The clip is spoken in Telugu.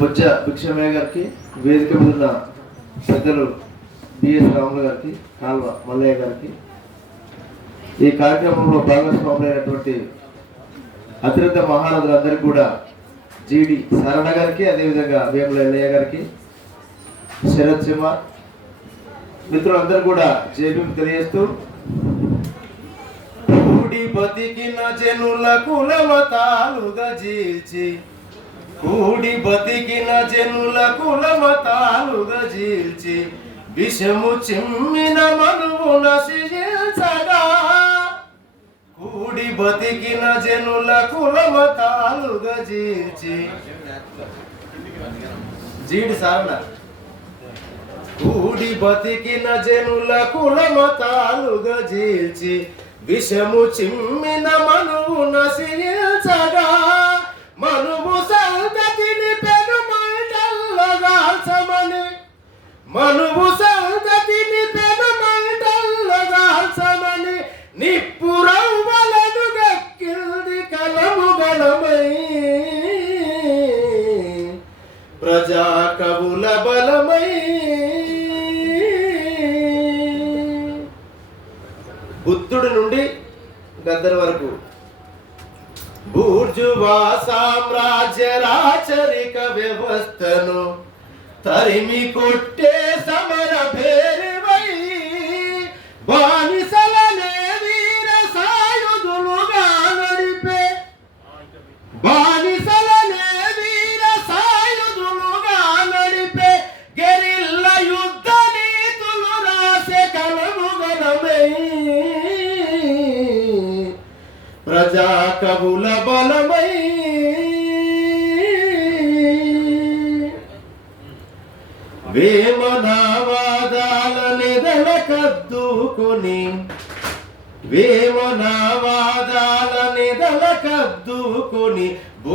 బొజ్జ భిక్షమయ్య గారికి, వేదిక మీద ఉన్న పెద్దలు బిఎస్ రాములు గారికి, కాల్వ మల్లయ్య గారికి, ఈ కార్యక్రమంలో భాగస్వాములైనటువంటి అతిరథ మహారాజులందరికీ కూడా జీడి శరణ గారికి, అదేవిధంగా వేముల ఎల్లయ్య గారికి, శరత్ సింహ మిత్రులందరూ కూడా జేబీఎం తెలియజేస్తూ, కూడి బతికిన జనుల కులమతాలుగా జీల్చి, కూడి బతికిన జనుల కులమతాలుగా జీల్చి, విషము చిమ్మిన మనువు నశించగా, కూడి బతికిన జనుల కులమతాలుగా జీల్చి, జీడి సారణ, కూడి బతికిన జనుల కులమతాలుగా జీల్చి, విషము చిమ్మిన మనువు నశించగా, మనువు సంతతిని పెనుమంటల్లోగాల్చమని, మనువు సంతతిని పెనుమంటల్లోగాల్చమని, నిప్పురవ్వలను గక్కింది కలముగలమై, ప్రజా కవుల బలమై, బుద్ధుడి నుండి గద్దర్ వరకు బూర్జువా సామ్రాజ్య రాచరిక వ్యవస్థను తరిమి కొట్టే సమర భేరివై, బానిసలనే వీర సాయుధులుగా నడిపే, బానిసలనే వీర సాయుధులుగా నడిపే, గెరిల్ల యుద్ధ నీతులు రాసే కలముగలమై, ప్రజా కవుల బలమై, వేమనావాదాలనెదలకద్దుకొని, వేమనావాదాలనెదలకద్దుకొని,